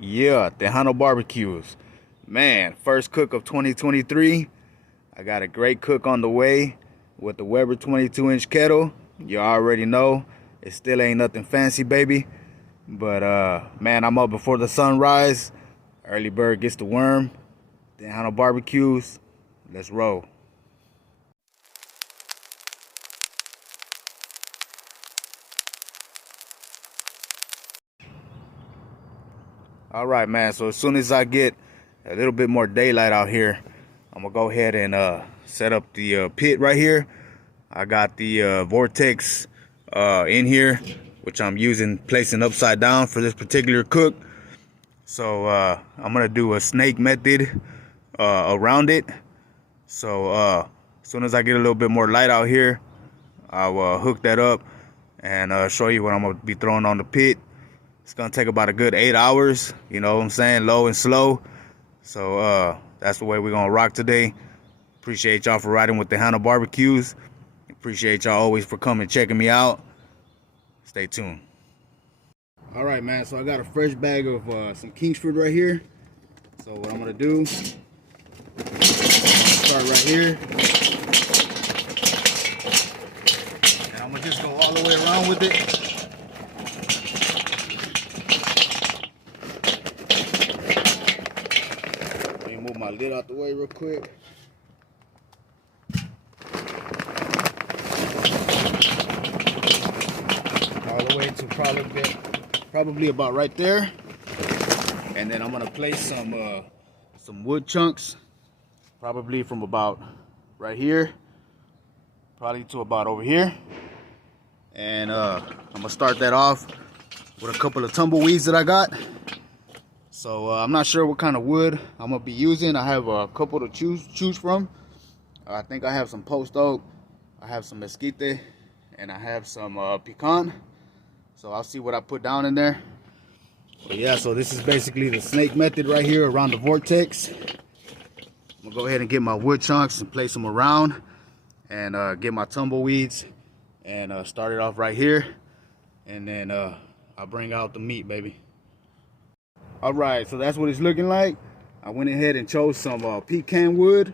Yeah, Tejano BBQs. Man, first cook of 2023. I got a great cook on the way with the Weber 22-inch kettle. You already know it still ain't nothing fancy, baby. But man, I'm up before the sunrise. Early bird gets the worm. Tejano BBQs. Let's roll. All right, man. So as soon as I get a little bit more daylight out here, I'm gonna go ahead and set up the pit right here. I got the vortex in here, which I'm placing upside down for this particular cook. So I'm gonna do a snake method around it. So as soon as I get a little bit more light out here, I'll hook that up and show you what I'm gonna be throwing on the pit. It's gonna take about a good 8 hours, you know what I'm saying, low and slow. So that's the way we're gonna rock today. Appreciate y'all for riding with the Tejano BBQs. Appreciate y'all always for coming checking me out. Stay tuned. All right, man, so I got a fresh bag of some Kingsford right here. So what I'm gonna do, start right here. And I'm gonna just go all the way around with it. Move my lid out the way real quick. All the way to probably about right there. And then I'm gonna place some wood chunks, probably from about right here, probably to about over here. And I'm gonna start that off with a couple of tumbleweeds that I got. So I'm not sure what kind of wood I'm gonna be using. I have a couple to choose from. I think I have some post oak, I have some mesquite, and I have some pecan. So I'll see what I put down in there. But yeah, so this is basically the snake method right here around the vortex. I'm gonna go ahead and get my wood chunks and place them around, and get my tumbleweeds and start it off right here. And then I'll bring out the meat, baby. All right, so that's what it's looking like. I went ahead and chose some pecan wood.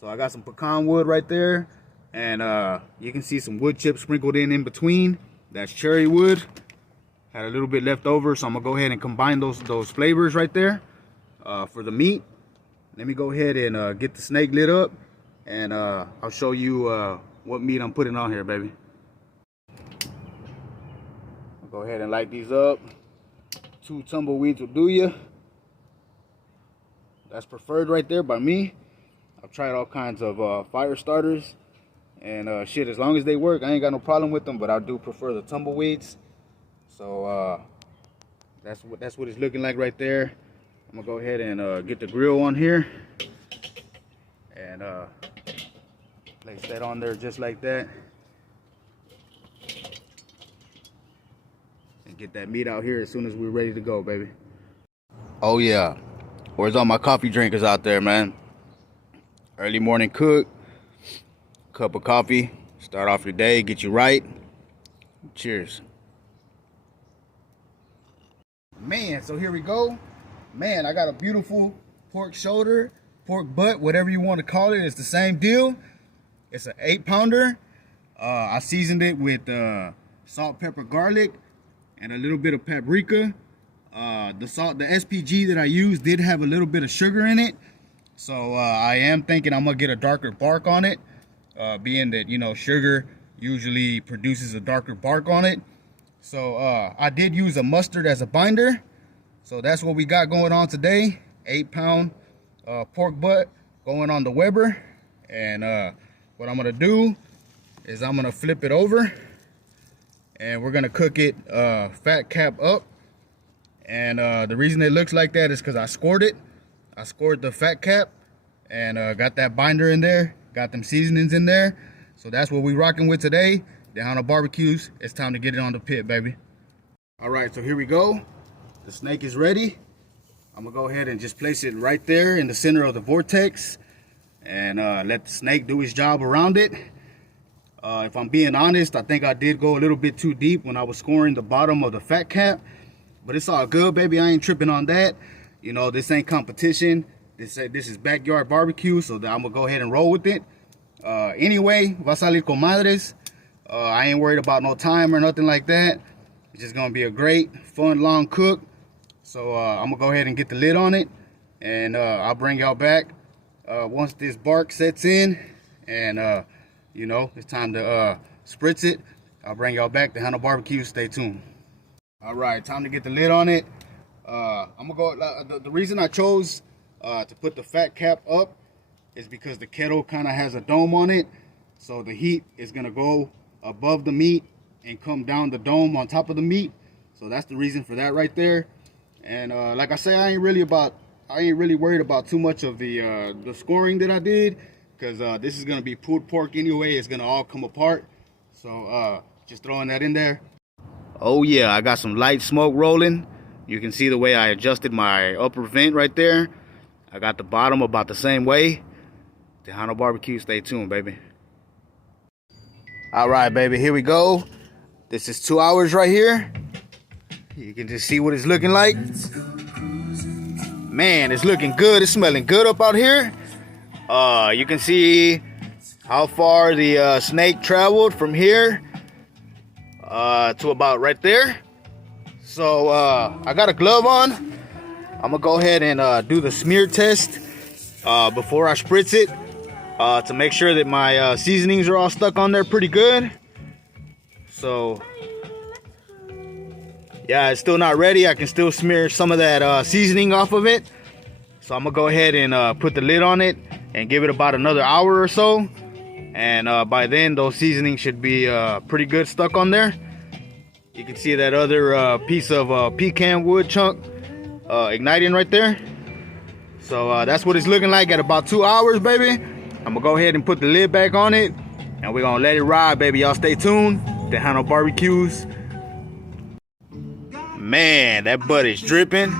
So I got some pecan wood right there. And you can see some wood chips sprinkled in between. That's cherry wood. Had a little bit left over, so I'm gonna go ahead and combine those flavors right there for the meat. Let me go ahead and get the snake lit up, and I'll show you what meat I'm putting on here, baby. I'll go ahead and light these up. 2 tumbleweeds will do you. That's preferred right there by me. I've tried all kinds of fire starters, and shit, as long as they work, I ain't got no problem with them. But I do prefer the tumbleweeds. So that's what it's looking like right there. I'm gonna go ahead and get the grill on here and place that on there just like that. Get that meat out here as soon as we're ready to go, baby. Oh yeah, where's all my coffee drinkers out there, man? Early morning cook, cup of coffee, start off your day, get you right. Cheers. Man, so here we go. Man, I got a beautiful pork shoulder, pork butt, whatever you want to call it. It's the same deal. It's an 8-pounder. I seasoned it with salt, pepper, garlic, and a little bit of paprika. The SPG that I used did have a little bit of sugar in it. So I am thinking I'm gonna get a darker bark on it, being that, you know, sugar usually produces a darker bark on it. So I did use a mustard as a binder. So that's what we got going on today. 8-pound pork butt going on the Weber. And what I'm gonna do is I'm gonna flip it over, and we're gonna cook it fat cap up. And the reason it looks like that is because I scored it. I scored the fat cap and got that binder in there, got them seasonings in there. So that's what we rocking with today. Tejano BBQs. It's time to get it on the pit, baby. All right, so here we go. The snake is ready. I'm gonna go ahead and just place it right there in the center of the vortex and let the snake do his job around it. If I'm being honest, I think I did go a little bit too deep when I was scoring the bottom of the fat cap. But it's all good, baby. I ain't tripping on that. You know, this ain't competition. This is backyard barbecue, so I'm gonna go ahead and roll with it. Anyway, va a salir con madres. I ain't worried about no time or nothing like that. It's just gonna be a great, fun, long cook. So I'm gonna go ahead and get the lid on it, and I'll bring y'all back once this bark sets in, and you know, it's time to spritz it. I'll bring y'all back. Tejano BBQ. Stay tuned. All right, time to get the lid on it. I'm gonna go. The reason I chose to put the fat cap up is because the kettle kind of has a dome on it, so the heat is gonna go above the meat and come down the dome on top of the meat. So that's the reason for that right there. And like I say, I ain't really worried about too much of the scoring that I did, because this is gonna be pulled pork anyway. It's gonna all come apart. So just throwing that in there. Oh yeah, I got some light smoke rolling. You can see the way I adjusted my upper vent right there. I got the bottom about the same way. Tejano BBQ, stay tuned, baby. All right, baby, here we go. This is 2 hours right here. You can just see what it's looking like. Man, it's looking good. It's smelling good up out here. You can see how far the snake traveled from here to about right there. So I got a glove on. I'm gonna go ahead and do the smear test before I spritz it to make sure that my seasonings are all stuck on there pretty good. So yeah, it's still not ready. I can still smear some of that seasoning off of it. So I'm gonna go ahead and put the lid on it and give it about another hour or so. And by then, those seasonings should be pretty good stuck on there. You can see that other piece of pecan wood chunk igniting right there. So that's what it's looking like at about 2 hours, baby. I'm gonna go ahead and put the lid back on it, and we're gonna let it ride, baby. Y'all stay tuned. Tejano BBQs. Man, that butt is dripping.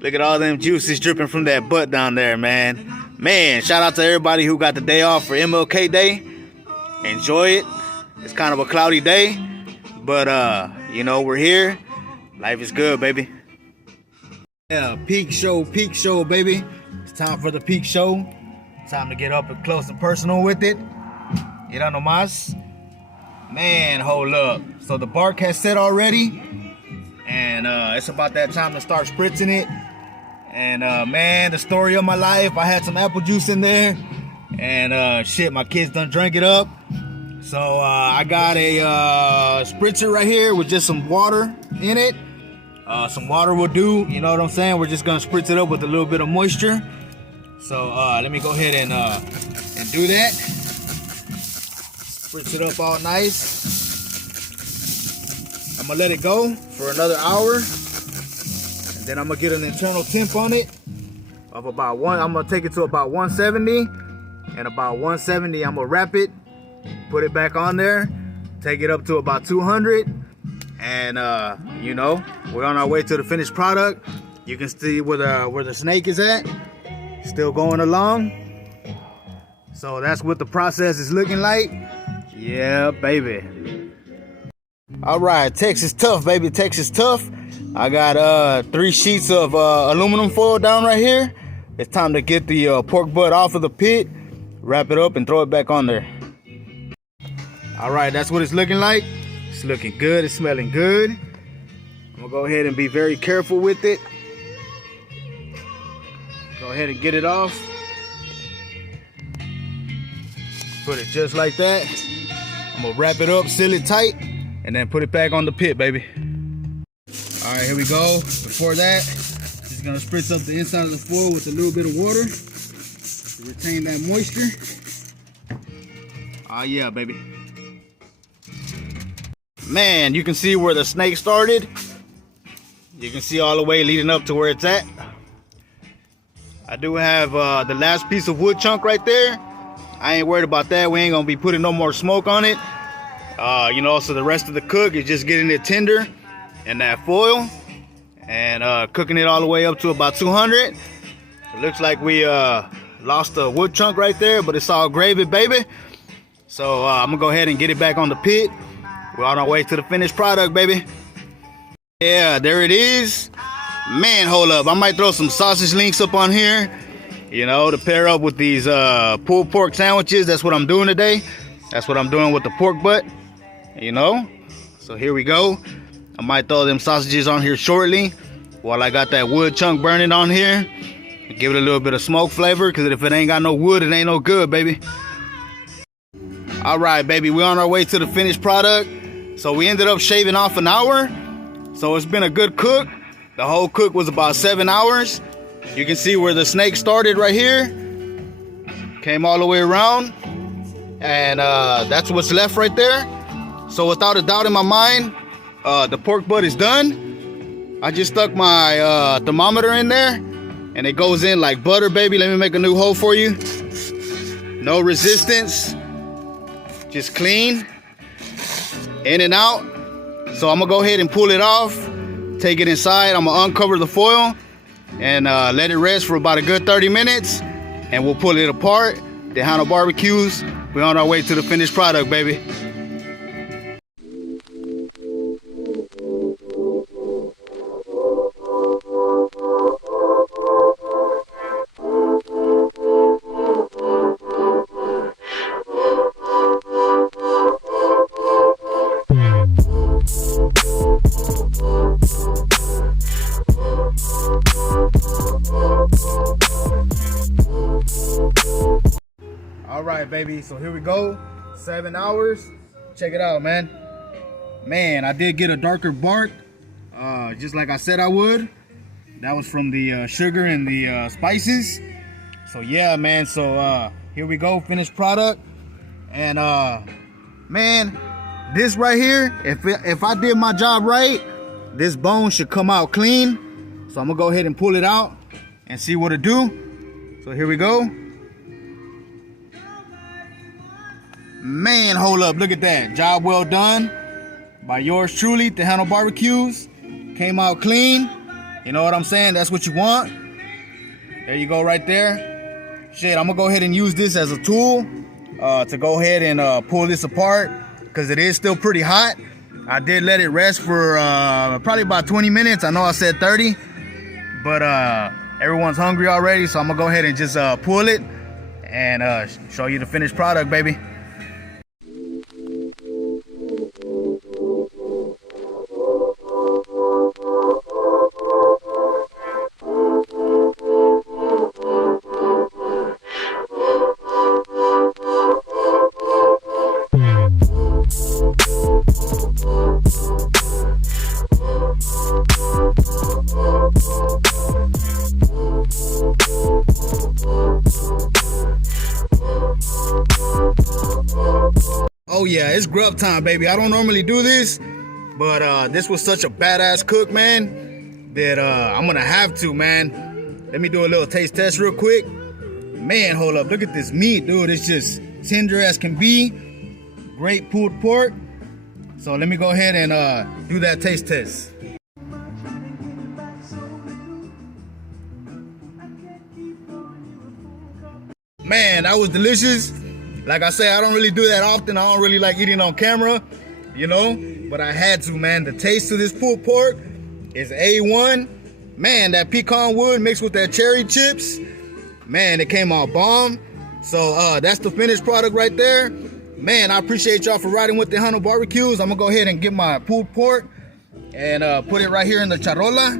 Look at all them juices dripping from that butt down there, man. Man, shout out to everybody who got the day off for MLK Day. Enjoy it. It's kind of a cloudy day, but you know, we're here. Life is good, baby. Yeah, peak show, baby. It's time for the peak show. Time to get up and close and personal with it. Mira nomás. Man, hold up. So the bark has set already, and it's about that time to start spritzing it. And man, the story of my life, I had some apple juice in there, and shit, my kids done drank it up. So I got a spritzer right here with just some water in it. Some water will do, you know what I'm saying? We're just gonna spritz it up with a little bit of moisture. So let me go ahead and do that. Spritz it up all nice. I'm gonna let it go for another hour. Then I'm gonna get an internal temp on it of about I'm gonna take it to about 170, and about 170 I'm gonna wrap it, put it back on there, take it up to about 200, and you know, we're on our way to the finished product. You can see where the snake is at, still going along. So that's what the process is looking like. Yeah, baby. All right, Texas tough, baby. Texas tough. I got 3 sheets of aluminum foil down right here. It's time to get the pork butt off of the pit, wrap it up, and throw it back on there. All right, that's what it's looking like. It's looking good. It's smelling good. I'm gonna go ahead and be very careful with it. Go ahead and get it off. Put it just like that. I'm gonna wrap it up, seal it tight, and then put it back on the pit, baby. All right, here we go. Before that, just gonna spritz up the inside of the foil with a little bit of water to retain that moisture. Ah, yeah, baby. Man, you can see where the snake started. You can see all the way leading up to where it's at. I do have the last piece of wood chunk right there. I ain't worried about that. We ain't gonna be putting no more smoke on it. You know, so the rest of the cook is just getting it tender in that foil and cooking it all the way up to about 200. It looks like we lost a wood chunk right there, but it's all gravy, baby. So I'm gonna go ahead and get it back on the pit. We're on our way to the finished product, baby. Yeah, there it is. Man, hold up. I might throw some sausage links up on here, you know, to pair up with these pulled pork sandwiches. That's what I'm doing today. That's what I'm doing with the pork butt, you know. So here we go. I might throw them sausages on here shortly while I got that wood chunk burning on here. Give it a little bit of smoke flavor, because if it ain't got no wood, it ain't no good, baby. All right, baby, we're on our way to the finished product. So we ended up shaving off an hour. So it's been a good cook. The whole cook was about 7 hours. You can see where the snake started right here. Came all the way around. And that's what's left right there. So without a doubt in my mind, the pork butt is done. I just stuck my thermometer in there, and it goes in like butter, baby. Let me make a new hole for you. No resistance. Just clean. In and out. So I'm gonna go ahead and pull it off, take it inside. I'm gonna uncover the foil and let it rest for about a good 30 minutes, and we'll pull it apart. Tejano BBQs, we're on our way to the finished product, baby. All right, baby, so here we go. 7 hours. Check it out, man. Man, I did get a darker bark, just like I said I would. That was from the sugar and the spices. So yeah, man, so here we go, finished product. And man, this right here, if I did my job right, this bone should come out clean. So I'm gonna go ahead and pull it out and see what it do. So here we go. Man, hold up, look at that. Job well done by yours truly, Tejano BBQs. Came out clean. You know what I'm saying? That's what you want. There you go right there. Shit, I'm gonna go ahead and use this as a tool to go ahead and pull this apart, because it is still pretty hot. I did let it rest for probably about 20 minutes. I know I said 30, but everyone's hungry already, so I'm gonna go ahead and just pull it and show you the finished product, baby. Oh yeah, it's grub time, baby. I don't normally do this, but this was such a badass cook, man, that I'm gonna have to, man. Let me do a little taste test real quick. Man, hold up, look at this meat, dude. It's just tender as can be. Great pulled pork. So let me go ahead and do that taste test. Man, that was delicious. Like I say, I don't really do that often. I don't really like eating on camera, you know, but I had to, man. The taste of this pulled pork is A1. Man, that pecan wood mixed with that cherry chips, man, it came out bomb. So that's the finished product right there. Man, I appreciate y'all for riding with the Tejano BBQs. I'm gonna go ahead and get my pulled pork and put it right here in the charola.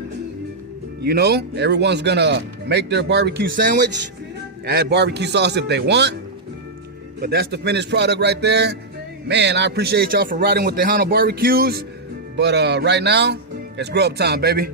You know, everyone's gonna make their barbecue sandwich, add barbecue sauce if they want. But that's the finished product right there. Man, I appreciate y'all for riding with the Tejano BBQs. But right now, it's grub time, baby.